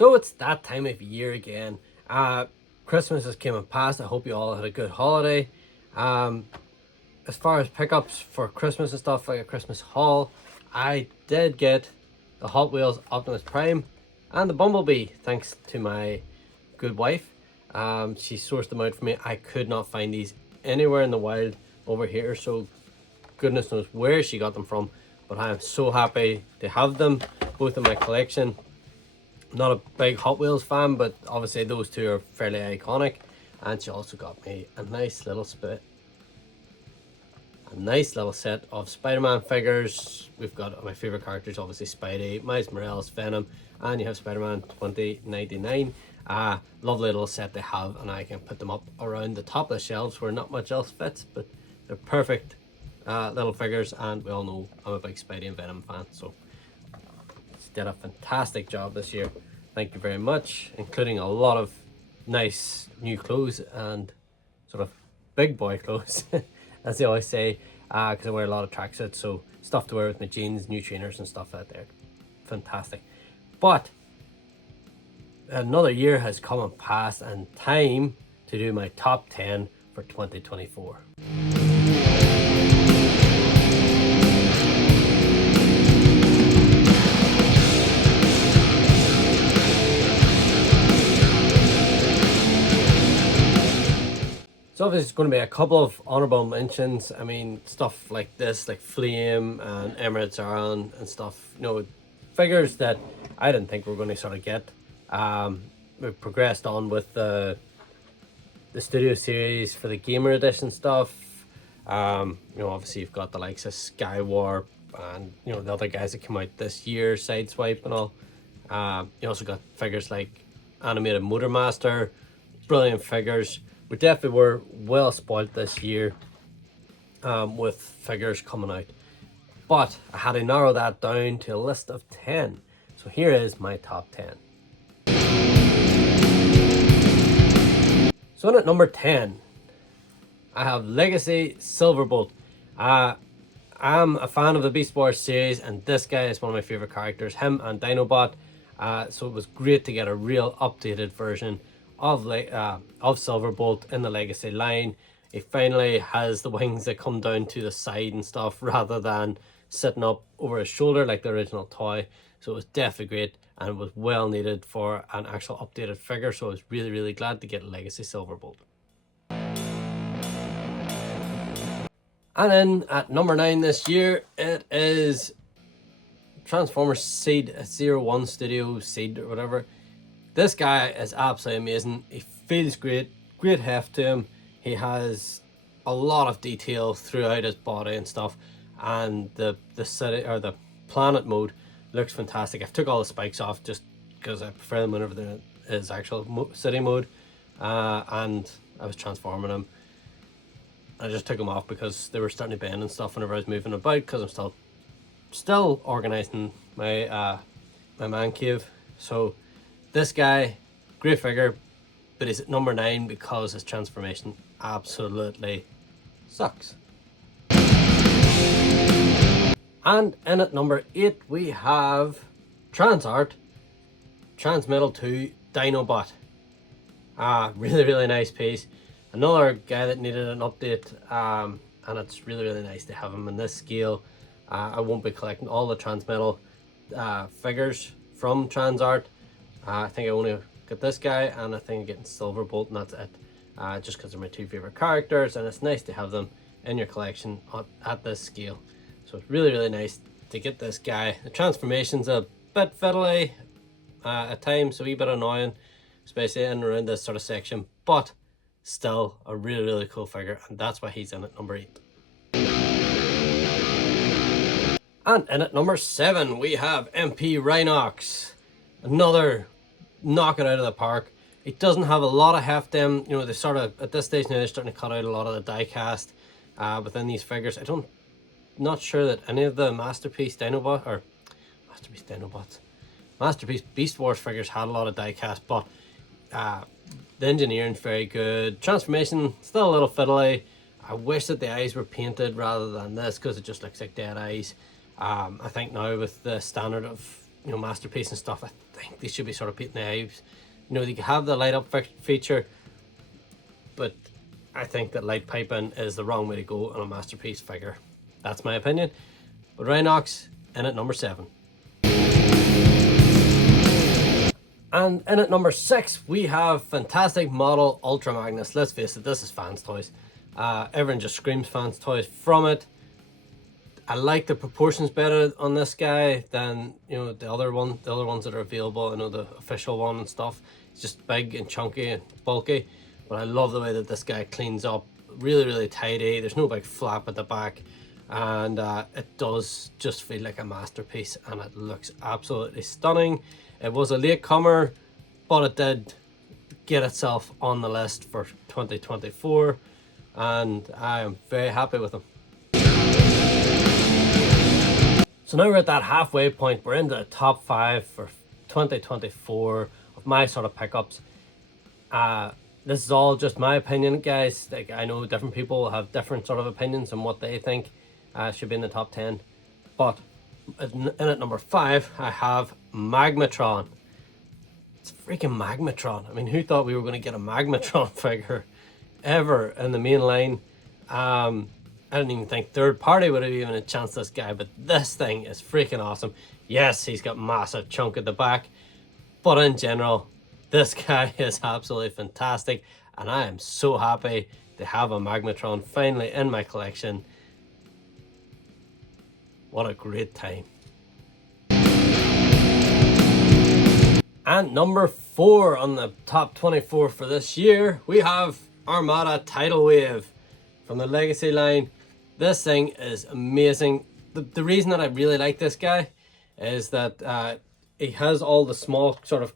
So it's that time of year again. Christmas has came and passed. I hope you all had a good holiday. Um, as far as pickups for Christmas and stuff, like a Christmas haul, I did get the Hot Wheels Optimus Prime and the Bumblebee, thanks to my good wife. She sourced them out for me. I could not find these anywhere in the wild over here, so goodness knows where she got them from. But I am so happy to have them both in my collection. Not a big Hot Wheels fan, but obviously those two are fairly iconic. And she also got me a nice little set of Spider-Man figures. We've got my favorite characters, obviously Spidey, Miles Morales, Venom, and you have Spider-Man 2099. Lovely little set they have, and I can put them up around the top of the shelves where not much else fits, but they're perfect little figures, and we all know I'm a big Spidey and Venom fan, so did a fantastic job this year. Thank you very much, including a lot of nice new clothes and sort of big boy clothes, as they always say, because I wear a lot of tracksuits, so stuff to wear with my jeans, new trainers and stuff out there. Fantastic. But another year has come and passed, and time to do my top 10 for 2024. So obviously it's going to be a couple of honorable mentions. I mean, stuff like this, like Flame and Emirates Aran and stuff, figures that I didn't think we were going to sort of get. We've progressed on with the Studio Series for the Gamer Edition stuff. Obviously you've got the likes of Skywarp and, the other guys that came out this year, Sideswipe and all. You also got figures like Animated Motormaster, brilliant figures. We definitely were well spoiled this year with figures coming out. But I had to narrow that down to a list of 10. So here is my top 10. So in at number 10, I have Legacy Silverbolt. I'm a fan of the Beast Wars series, and this guy is one of my favorite characters, him and Dinobot. So it was great to get a real updated version of Silverbolt in the Legacy line. He finally has the wings that come down to the side and stuff rather than sitting up over his shoulder like the original toy. So it was definitely great and was well needed for an actual updated figure. So I was really, really glad to get Legacy Silverbolt. And then at number 9 this year, it is Transformers Seed 01 Studio Seed or whatever. This guy is absolutely amazing. He feels great, great heft to him. He has a lot of detail throughout his body and stuff, and the city or the planet mode looks fantastic. I've took all the spikes off just because I prefer them whenever they're in his actual city mode, and I was transforming him. I just took them off because they were starting to bend and stuff whenever I was moving about, because I'm still organizing my my man cave. So this guy, great figure, but he's at number 9 because his transformation absolutely sucks. And in at number 8 we have Transart Transmetal 2 Dinobot. Really, really nice piece. Another guy that needed an update, and it's really, really nice to have him in this scale. I won't be collecting all the Transmetal figures from Transart. I think I only got this guy, and I think I'm getting Silverbolt, and that's it. Just because they're my two favorite characters, and it's nice to have them in your collection at this scale. So it's really, really nice to get this guy. The transformation's a bit fiddly at times, so a wee bit annoying, especially in and around this sort of section, but still a really, really cool figure, and that's why he's in at number 8. And in at number 7 we have MP Rhinox. Another knock it out of the park. It doesn't have a lot of heft. They sort of, at this stage now, they're starting to cut out a lot of the die cast within these figures. Not sure that any of the Masterpiece Beast Wars figures had a lot of die cast, but the engineering's very good. Transformation still a little fiddly. I wish that the eyes were painted rather than this, because it just looks like dead eyes. I think now with the standard of Masterpiece and stuff, I think they should be sort of beating the eyes. You know, they could have the light up feature, but I think that light piping is the wrong way to go on a masterpiece figure. That's my opinion. But Rhinox in at number 7. And in at number 6, we have Fantastic Model Ultra Magnus. Let's face it, this is fans' toys. Everyone just screams fans' toys from it. I like the proportions better on this guy than, you know, the other ones that are available. I know the official one and stuff. It's just big and chunky and bulky, but I love the way that this guy cleans up. Really, really tidy. There's no big flap at the back, and it does just feel like a masterpiece, and it looks absolutely stunning. It was a late comer, but it did get itself on the list for 2024, and I am very happy with him. So now we're at that halfway point. We're into the top 5 for 2024 of my sort of pickups. This is all just my opinion, guys. Like, I know different people have different sort of opinions on what they think should be in the top 10. But in at number 5, I have Magmatron. It's freaking Magmatron. I mean, who thought we were going to get a Magmatron figure ever in the main line? I didn't even think third party would have even a chance this guy, but this thing is freaking awesome. Yes, he's got massive chunk at the back, but in general, this guy is absolutely fantastic, and I am so happy to have a Magmatron finally in my collection. What a great time. And number 4 on the top 24 for this year, we have Armada Tidal Wave from the Legacy line. This thing is amazing. The reason that I really like this guy is that he has all the small sort of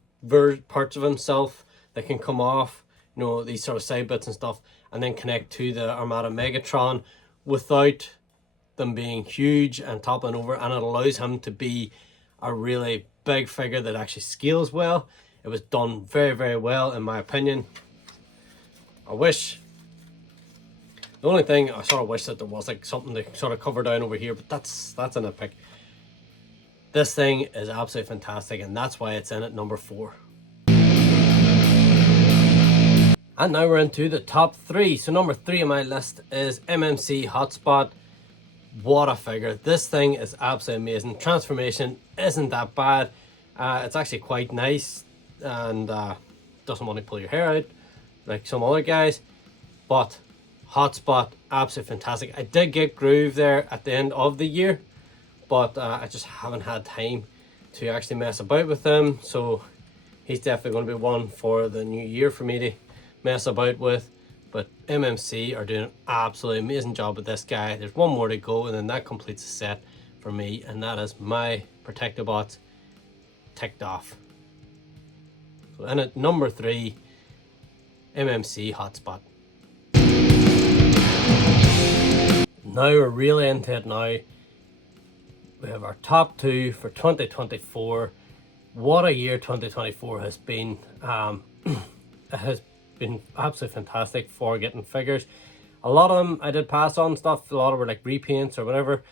parts of himself that can come off, you know, these sort of side bits and stuff, and then connect to the Armada Megatron without them being huge and toppling over, and it allows him to be a really big figure that actually scales well. It was done very, very well in my opinion. The only thing I sort of wish that there was like something to sort of cover down over here, but that's a nitpick. This thing is absolutely fantastic, and that's why it's in at number 4. And now we're into the top 3. So number 3 on my list is MMC Hotspot. What a figure. This thing is absolutely amazing. Transformation isn't that bad. It's actually quite nice, and doesn't want to pull your hair out like some other guys, but Hotspot, absolutely fantastic. I did get Groove there at the end of the year, but I just haven't had time to actually mess about with him, so he's definitely going to be one for the new year for me to mess about with. But MMC are doing an absolutely amazing job with this guy. There's one more to go, and then that completes the set for me, and that is my Protectobots ticked off. So in at number 3, MMC Hotspot. Now we're really into it now. We have our top 2 for 2024. What a year 2024 has been. It has been absolutely fantastic for getting figures. A lot of them I did pass on stuff. A lot of were like repaints or whatever.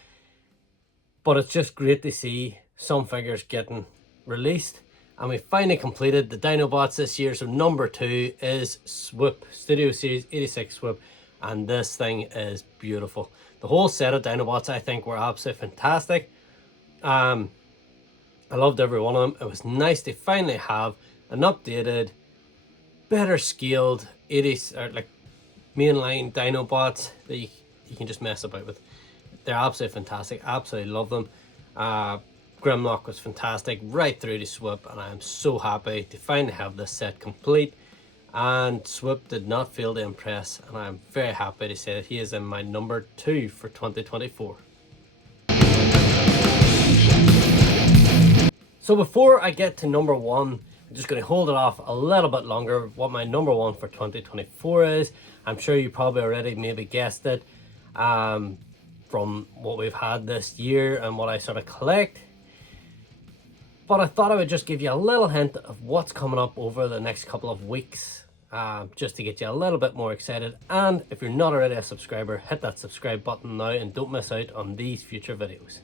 But it's just great to see some figures getting released. And we finally completed the Dinobots this year. So number 2 is Swoop, Studio Series 86 Swoop. And this thing is beautiful. The whole set of Dinobots I think were absolutely fantastic. I loved every one of them. It was nice to finally have an updated, better scaled 80s or like mainline Dinobots that you can just mess about with. They're absolutely fantastic. Absolutely love them. Grimlock was fantastic right through to Swoop, and I am so happy to finally have this set complete. And Swoop did not fail to impress, and I am very happy to say that he is in my number 2 for 2024. So before I get to number 1, I'm just going to hold it off a little bit longer what my number 1 for 2024 is. I'm sure you probably already maybe guessed it from what we've had this year and what I sort of collect. But I thought I would just give you a little hint of what's coming up over the next couple of weeks, just to get you a little bit more excited. And if you're not already a subscriber, hit that subscribe button now and don't miss out on these future videos.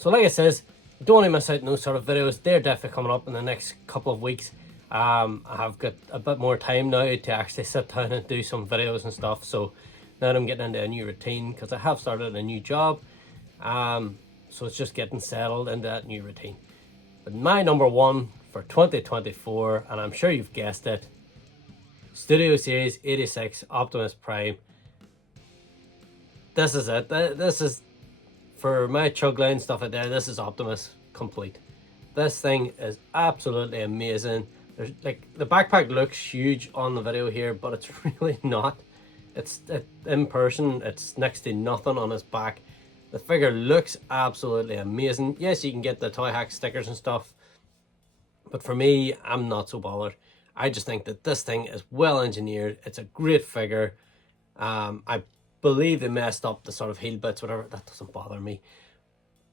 So like I says, don't want to miss out on those sort of videos. They're definitely coming up in the next couple of weeks. I have got a bit more time now to actually sit down and do some videos and stuff. So now I'm getting into a new routine because I have started a new job. So it's just getting settled into that new routine. But my number one for 2024, and I'm sure you've guessed it, Studio Series 86 Optimus Prime. This is it. This is, for my chug line stuff out there, this is Optimus complete. This thing is absolutely amazing. There's like, the backpack looks huge on the video here, but it's really not. In person, it's next to nothing on his back. The figure looks absolutely amazing. Yes, you can get the Toy Hack stickers and stuff, but for me, I'm not so bothered. I just think that this thing is well engineered. It's a great figure. I believe they messed up the sort of heel bits, whatever. That doesn't bother me.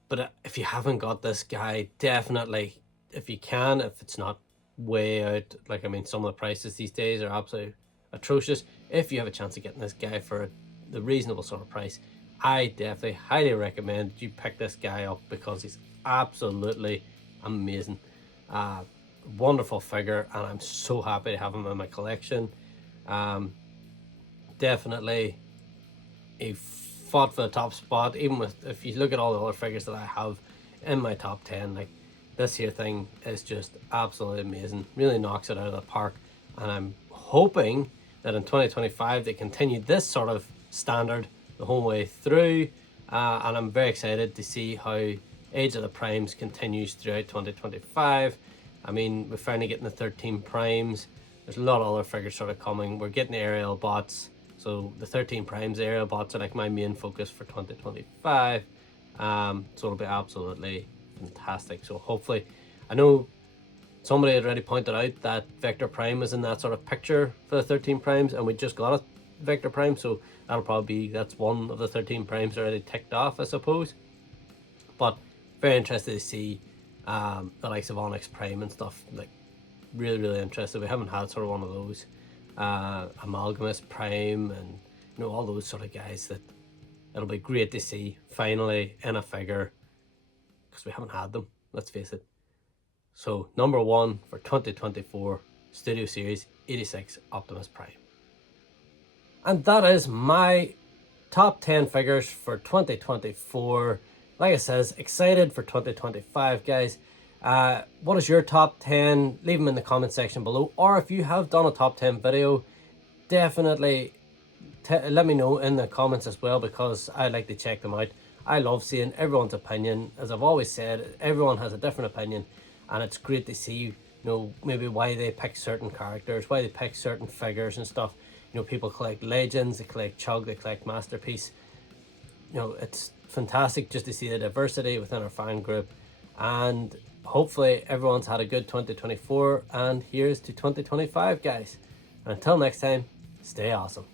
But if you haven't got this guy, definitely, if you can, if it's not way out, like, I mean, some of the prices these days are absolutely atrocious. If you have a chance of getting this guy for the reasonable sort of price, I definitely highly recommend you pick this guy up because he's absolutely amazing. Wonderful figure, and I'm so happy to have him in my collection. Definitely he fought for the top spot, even with, if you look at all the other figures that I have in my top 10, like, this here thing is just absolutely amazing. Really knocks it out of the park, and I'm hoping that in 2025 they continue this sort of standard the whole way through, and I'm very excited to see how Age of the Primes continues throughout 2025. I mean, we're finally getting the 13 Primes. There's a lot of other figures sort of coming. We're getting the aerial bots. So the 13 Primes aerial bots are like my main focus for 2025. So it'll be absolutely fantastic. So hopefully, I know somebody had already pointed out that Vector Prime is in that sort of picture for the 13 Primes, and we just got a Vector Prime, so that'll probably be, that's one of the 13 Primes already ticked off, I suppose. But very interested to see the likes of Onyx Prime and stuff. Like, really interested. We haven't had sort of one of those. Amalgamus Prime, and you know, all those sort of guys that it'll be great to see finally in a figure, because we haven't had them, let's face it. So number one for 2024, Studio Series 86 Optimus Prime. And that is my top 10 figures for 2024. Like I says, excited for 2025, guys. What is your top 10? Leave them in the comment section below. Or if you have done a top 10 video, definitely let me know in the comments as well, because I like to check them out. I love seeing everyone's opinion. As I've always said, everyone has a different opinion, and it's great to see, you know, maybe why they pick certain characters, why they pick certain figures and stuff. You know, people collect Legends, they collect Chug, they collect Masterpiece. You know, it's fantastic just to see the diversity within our fan group, and hopefully everyone's had a good 2024, and here's to 2025, guys. And until next time, stay awesome.